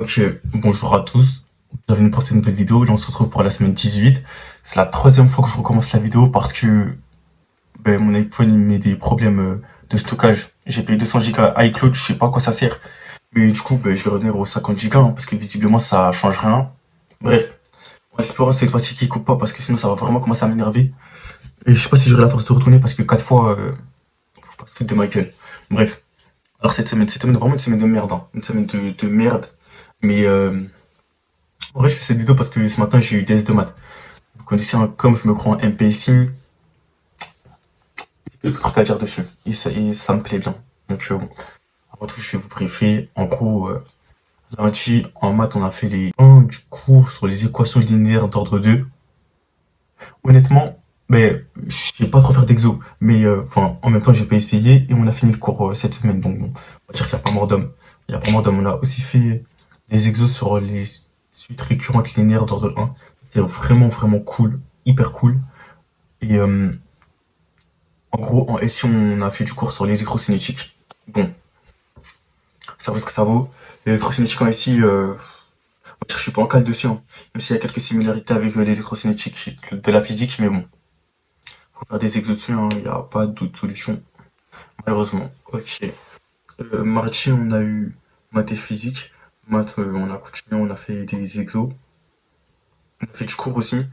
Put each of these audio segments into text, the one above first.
Ok, bonjour à tous. Bienvenue pour cette nouvelle vidéo. Là, on se retrouve pour la semaine 18. C'est la troisième fois que je recommence la vidéo parce que mon iPhone il met des problèmes de stockage. J'ai payé 200 Go iCloud, je sais pas à quoi ça sert. Mais du coup, je vais revenir aux 50 Go parce que visiblement ça change rien. Bref, en espérant cette fois-ci qu'il coupe pas parce que sinon ça va vraiment commencer à m'énerver. Et je sais pas si j'aurai la force de retourner parce que 4 fois, faut pas se foutre de ma gueule. Bref, alors cette semaine est vraiment une semaine de merde, hein. Une semaine de merde. Mais en vrai, je fais cette vidéo parce que ce matin, j'ai eu des S de maths. Vous connaissez, hein, comme je me crois en MPSI, j'ai quelques trucs à dire dessus. Et ça me plaît bien. Donc, bon. Avant tout, je vais vous briefer. En gros, lundi, en maths, on a fait les 1 du cours sur les équations linéaires d'ordre 2. Honnêtement, je sais pas trop faire d'exo. Mais, enfin, en même temps, j'ai pas essayé et on a fini le cours cette semaine. Donc, bon, on va dire qu'il n'y a pas mort d'homme. Il n'y a pas mort d'homme. On a aussi fait des exos sur les suites récurrentes linéaires d'ordre 1. C'est vraiment, vraiment cool. Hyper cool. Et en gros, en SI, on a fait du cours sur l'électrocinétique. Bon, ça vaut ce que ça vaut. L'électrocinétique en SI, on va dire que je suis pas en cale dessus, hein. Même s'il y a quelques similarités avec l'électrocinétique de la physique, mais bon, faut faire des exos dessus, hein. Il n'y a pas d'autre solution, malheureusement. Ok. Mardi, on a eu maths et physique. Maths, on a continué, on a fait des exos. On a fait du cours aussi.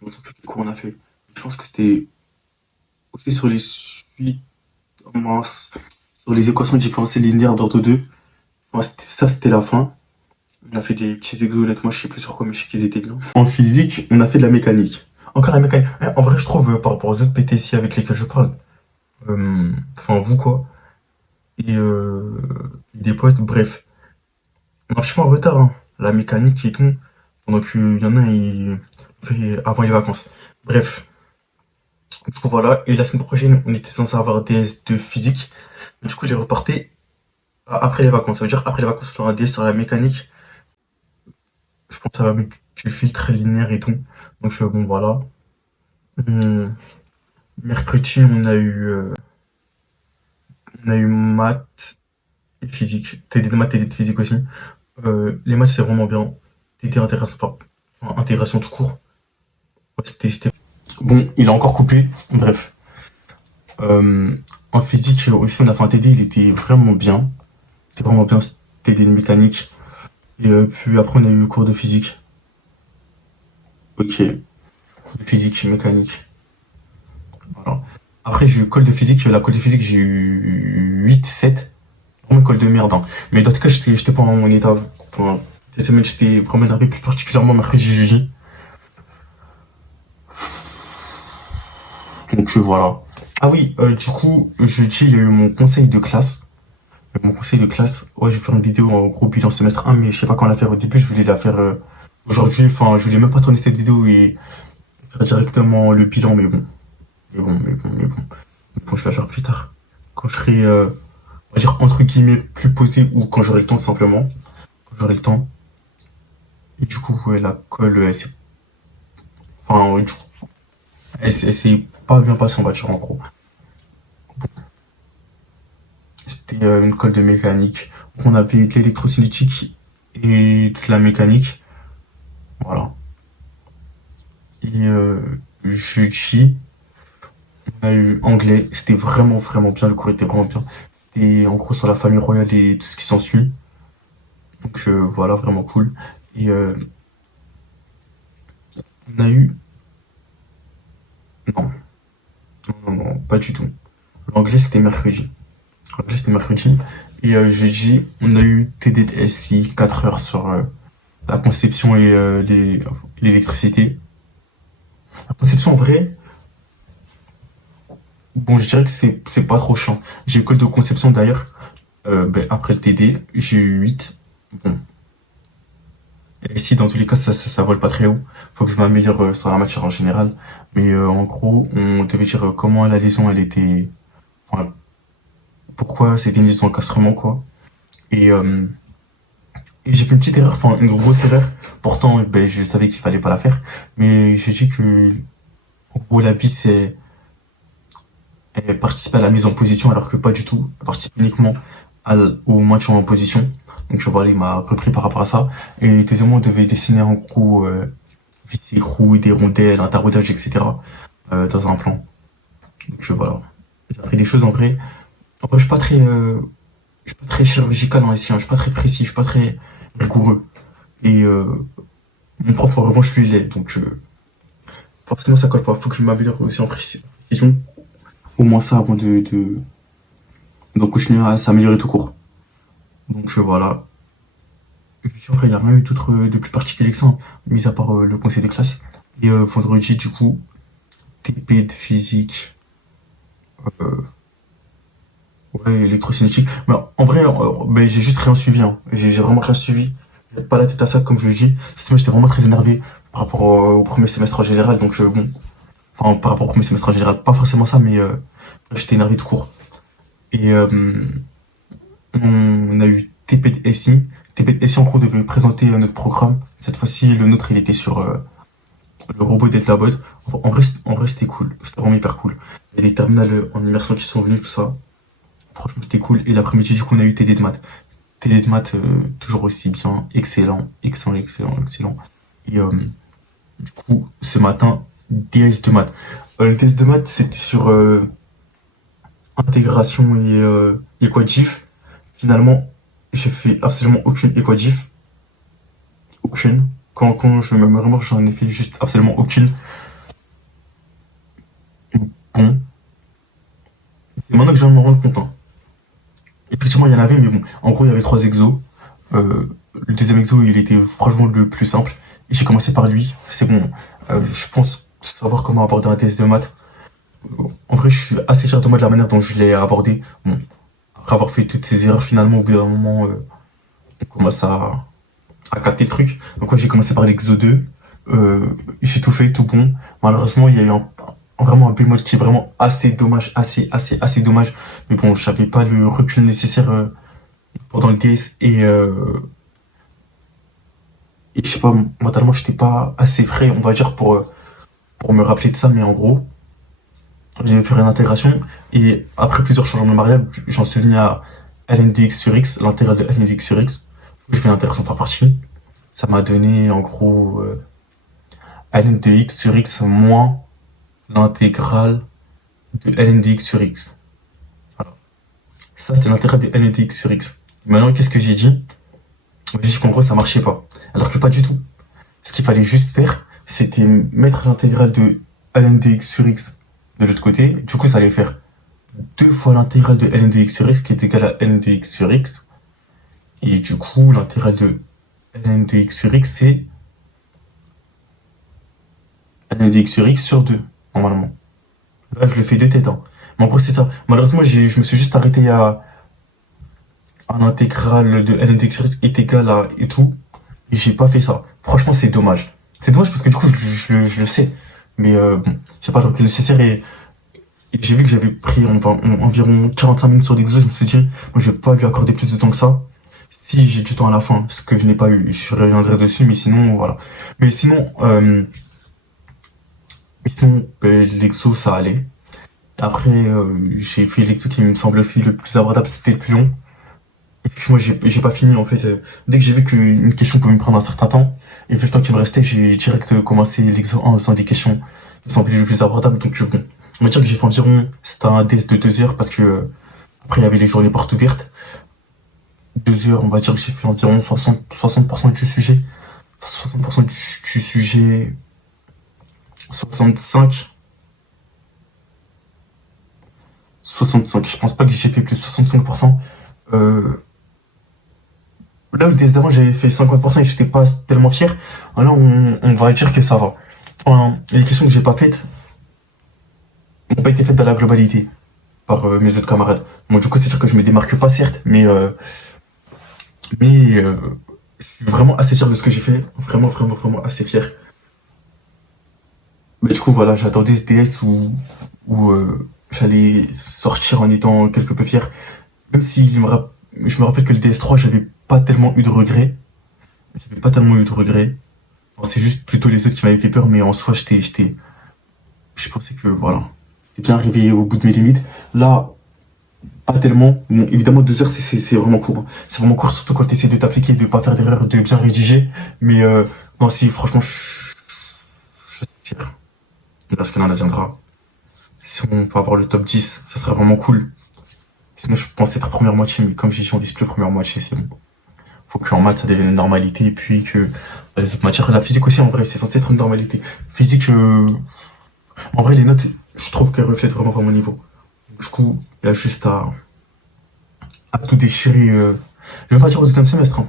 Je ne sais plus quel cours on a fait. Je pense que c'était aussi sur les suites, mince, sur les équations différentielles linéaires d'ordre 2. Enfin, c'était la fin. On a fait des petits exos, honnêtement, je sais plus sur quoi, mais je sais qu'ils étaient bien. En physique, on a fait de la mécanique. Encore la mécanique. En vrai, je trouve, par rapport aux autres PTC avec lesquels je parle, enfin, vous quoi, et des potes, bref, on est un petit peu en retard, hein. La mécanique et tout. Pendant qu'il y en a, ils fait avant les vacances. Bref, du coup, voilà. Et la semaine prochaine, on était censé avoir des S de physique. Du coup, il est reporté après les vacances. Ça veut dire après les vacances, on aura des S sur la mécanique. Je pense que ça va mettre du filtre linéaire et tout. Donc, bon, voilà. Hum, Mercredi, on a eu maths et physique. TD de maths, TD de physique aussi. Les maths, c'est vraiment bien. TD intégration, enfin, intégration tout court. Ouais, bon, il a encore coupé. Bref. Euh, En physique, aussi, on a fait un TD, il était vraiment bien. C'était vraiment bien, ce TD de mécanique. Et puis après, on a eu cours de physique. Ok. Cours de physique, mécanique. Voilà. Après, j'ai eu colle de physique. La colle de physique, j'ai eu 8, 7. Vraiment une colle de merde, hein. Mais dans tout cas, j'étais pas en mon état. Enfin, cette semaine, j'étais vraiment énervé, plus particulièrement mercredi, jeudi. Donc voilà. Ah oui, du coup, jeudi, il y a eu mon conseil de classe. Mon conseil de classe, ouais, je vais faire une vidéo en gros bilan semestre 1, mais je sais pas quand la faire. Au début, je voulais la faire aujourd'hui. Enfin, je voulais même pas tourner cette vidéo et faire directement le bilan, mais bon. Mais bon, je vais la faire plus tard. Quand je serai, on va dire, entre guillemets, plus posé ou quand j'aurai le temps, tout simplement. Quand j'aurai le temps. Et du coup, ouais, la colle, enfin, ouais, du coup, elle s'est pas bien passée, on va dire, en gros. C'était une colle de mécanique. Donc, on avait de l'électrocinétique et de la mécanique. Voilà. Et jeudi, on a eu anglais. C'était vraiment, vraiment bien. Le cours était vraiment bien. C'était en gros sur la famille royale et tout ce qui s'ensuit. Donc voilà, vraiment cool. Et on a eu... Non, non, non, pas du tout. L'anglais, c'était mercredi. L'anglais, c'était mercredi. Et jeudi, on a eu TDSI 4 heures sur la conception et l'électricité. La conception, en vrai, bon, je dirais que c'est pas trop chiant. J'ai eu code de conception d'ailleurs. Après le TD, j'ai eu 8. Bon. Et si dans tous les cas, ça vole pas très haut. Faut que je m'améliore sur la matière en général. Mais en gros, on devait dire comment la liaison, elle était... Enfin, pourquoi c'était une liaison encastrement, quoi. Et, euh, et j'ai fait une petite erreur, enfin une grosse erreur. Pourtant, je savais qu'il fallait pas la faire. Mais j'ai dit que, en gros, la vis, elle participe à la mise en position, alors que pas du tout. Elle participe uniquement au maintien en position. Donc voilà, il m'a repris par rapport à ça. Et deuxièmement, on devait dessiner en gros vis écrou, des rondelles, un taraudage, etc. Dans un plan. Donc voilà. J'ai appris des choses en vrai. En vrai, je suis pas très chirurgical en SI, hein. Je suis pas très précis, je suis pas très rigoureux. Et mon prof en revanche lui il est. Donc forcément ça colle pas. Faut que je m'améliore aussi en précision. Au moins ça avant donc continuer à s'améliorer tout court. Donc voilà. Après, il n'y a rien eu d'autre de plus particulier que ça, hein, mis à part le conseil de classe. Et vendredi, du coup, TP de physique, euh, ouais, électrocinétique. Mais en vrai, ben, j'ai juste rien suivi. Hein. J'ai vraiment rien suivi. J'ai pas la tête à ça, comme je le dis. Cette semaine, j'étais vraiment très énervé par rapport au premier semestre en général. Donc bon, enfin, par rapport au premier semestre en général, pas forcément ça, mais bref, j'étais énervé tout court. Et on a eu TP de SI. TP de SI, en gros, devait présenter notre programme. Cette fois-ci, le nôtre, il était sur le robot DeltaBot. En vrai, c'était cool. C'était vraiment hyper cool. Il y a des terminales en immersion qui sont venus, tout ça. Franchement, c'était cool. Et l'après-midi, du coup, on a eu TD de maths. TD de maths, toujours aussi bien. Excellent, excellent, excellent, excellent. Et du coup, ce matin, DS de maths. Le test de maths, c'était sur intégration et quadif. Finalement, j'ai fait absolument aucune équadif. Aucune. Quand je me remarque, j'en ai fait juste absolument aucune. Bon. C'est maintenant que je viens de me rendre compte, hein. Effectivement, il y en avait, mais bon. En gros, il y avait 3 exos. Le deuxième exo, il était franchement le plus simple. Et j'ai commencé par lui. C'est bon. Je pense savoir comment aborder un test de maths. En vrai, je suis assez fier de moi de la manière dont je l'ai abordé. Bon, après avoir fait toutes ces erreurs, finalement, au bout d'un moment, on commence à capter le truc. Donc, ouais, j'ai commencé par l'exo 2. J'ai tout fait, tout bon. Malheureusement, il y a eu vraiment un bémol qui est vraiment assez dommage, assez dommage. Mais bon, j'avais pas le recul nécessaire pendant le DS et je sais pas, mentalement, j'étais pas assez frais, on va dire, pour me rappeler de ça. Mais en gros, j'ai fait une intégration et après plusieurs changements de variables, j'en suis venu à ln sur x, l'intégral de ln sur x. Je fais l'intégration par partie. Ça m'a donné en gros ln de x sur x moins l'intégrale de ln de x sur x. Voilà. Ça, c'était l'intégrale de ln de x sur x. Et maintenant, qu'est-ce que j'ai dit? J'ai dit qu'en gros, ça marchait pas. Alors que pas du tout. Ce qu'il fallait juste faire, c'était mettre l'intégrale de ln de x sur x de l'autre côté. Du coup, ça allait faire 2 fois l'intégrale de ln de x sur x qui est égale à ln de x sur x. Et du coup, l'intégrale de ln de x sur x, c'est ln de x sur x sur 2, normalement. Là, je le fais de tête, hein. Mais en gros, c'est ça. Malheureusement, je me suis juste arrêté à l'intégrale de ln de x sur x est égale à et tout. Et j'ai pas fait ça. Franchement, c'est dommage. C'est dommage parce que du coup, je le sais. Mais bon, j'ai pas le recul nécessaire et j'ai vu que j'avais pris environ 45 minutes sur l'exo. Je me suis dit, moi, je vais pas lui accorder plus de temps que ça. Si j'ai du temps à la fin, ce que je n'ai pas eu, je reviendrai dessus. Mais sinon, voilà. Mais sinon, ben, l'exo, ça allait. Après, j'ai fait l'exo qui me semblait aussi le plus abordable, c'était le plus long. Et puis moi, j'ai pas fini, en fait. Dès que j'ai vu qu'une question pouvait me prendre un certain temps, et vu le temps qui me restait, j'ai direct commencé l'exo 1 en faisant des questions qui me semblaient les plus abordables. Donc bon, on va dire que j'ai fait environ, c'était un DS de 2 heures, parce que après, il y avait les journées portes ouvertes. 2 heures, on va dire que j'ai fait environ 60% du sujet. 60% du sujet, 65. 65, je pense pas que j'ai fait plus de 65%. Euh, Là, le DS d'avant, j'avais fait 50% et j'étais pas tellement fier. Là, on va dire que ça va. Enfin, les questions que j'ai pas faites n'ont pas été faites dans la globalité par mes autres camarades. Bon, du coup, c'est sûr que je me démarque pas, certes, mais je suis vraiment assez fier de ce que j'ai fait. Vraiment, vraiment, vraiment assez fier. Mais du coup, voilà, j'attendais ce DS où j'allais sortir en étant quelque peu fier. Même si je me rappelle que le DS3, j'avais pas tellement eu de regrets. J'avais pas tellement eu de regrets. Bon, c'est juste plutôt les autres qui m'avaient fait peur, mais en soi, je pensais que voilà. J'étais bien arrivé au bout de mes limites. Là, pas tellement. Bon, évidemment, 2 heures, c'est vraiment court, hein. C'est vraiment court, surtout quand tu essaies de t'appliquer, de pas faire d'erreur, de bien rédiger. Mais non, si, franchement, je suis sûr. Là, ce qu'il en adviendra. Si on peut avoir le top 10, ça serait vraiment cool. Sinon, je pensais être première moitié, mais comme j'ai dit, on vise plus première moitié, c'est bon. Faut qu'en maths, ça devienne une normalité, et puis que les autres matières, la physique aussi, en vrai, c'est censé être une normalité. Physique, en vrai, les notes, je trouve qu'elles reflètent vraiment pas mon niveau. Du coup, il y a juste à tout déchirer, je vais pas dire au deuxième semestre, hein,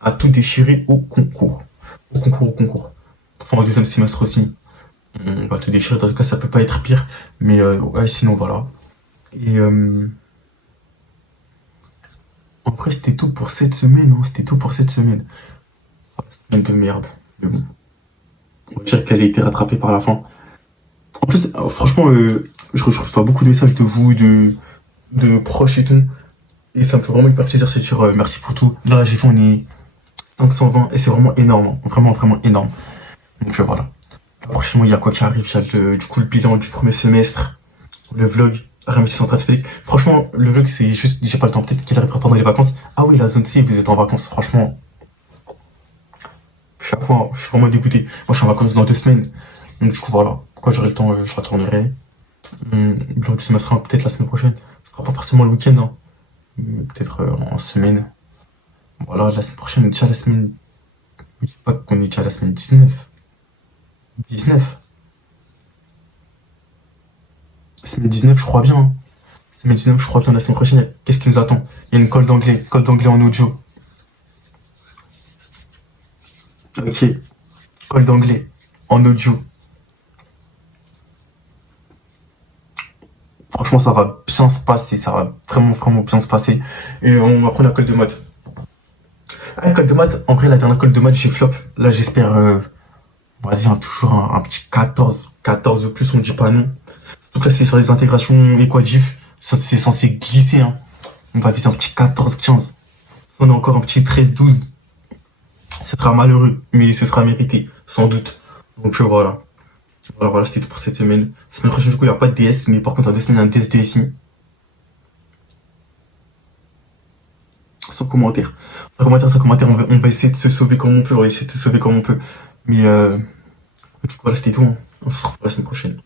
à tout déchirer au concours. Au concours. Enfin, au deuxième semestre aussi. On va tout déchirer, dans tout cas, ça peut pas être pire. Mais ouais, sinon, voilà. Et après, c'était tout pour cette semaine, hein, c'était tout pour cette semaine. Semaine de merde. Mais bon, on va dire qu'elle a été rattrapée par la fin. En plus, franchement, je reçois beaucoup de messages de vous, de proches et tout. Et ça me fait vraiment hyper plaisir de se dire merci pour tout. Là, j'ai fait, on est 520 et c'est vraiment énorme, hein. Vraiment, vraiment énorme. Donc voilà. Prochainement, il y a quoi qui arrive. Il y a du coup le bilan du premier semestre, le vlog, Ramesses Central Spécifique. Franchement, le vlog, c'est juste, j'ai pas le temps. Peut-être qu'il arrivera pendant les vacances. Ah oui, la zone C, vous êtes en vacances. Franchement, chaque fois, je suis vraiment dégoûté. Moi, je suis en vacances dans 2 semaines. Donc du coup, voilà. Quand j'aurai le temps, je retournerai. Le bilan du semestre, peut-être la semaine prochaine. Ce sera pas forcément le week-end, hein. Peut-être en semaine. Voilà, la semaine prochaine, déjà la semaine. Je sais pas qu'on est déjà à la semaine 19. 19. Semaine 19, je crois bien, hein. Semaine 19, je crois bien, la semaine prochaine. Qu'est-ce qui nous attend? Il y a une colle d'anglais en audio. Ok, colle d'anglais en audio. Franchement, ça va bien se passer, ça va vraiment, vraiment bien se passer. Et on va prendre la colle de maths. Ah, la colle de maths, en vrai, la dernière colle de maths, j'ai flop. Là, j'espère, vas-y, hein, toujours un petit 14. 14 de plus, on dit pas non. Surtout que là, c'est sur les intégrations équadif. Ça, c'est censé glisser, hein. On va viser un petit 14-15. On a encore un petit 13-12. Ce sera malheureux, mais ce sera mérité, sans doute. Donc voilà. Voilà, c'était tout pour cette semaine. Semaine prochaine, du coup, il n'y a pas de DS, mais par contre, dans 2 semaines, il y a un DS de SI. Sans commentaire. Sans commentaire, on va essayer de se sauver comme on peut. On va essayer de se sauver comme on peut. Mais, du coup, voilà, c'était tout, hein. On se retrouve la semaine prochaine.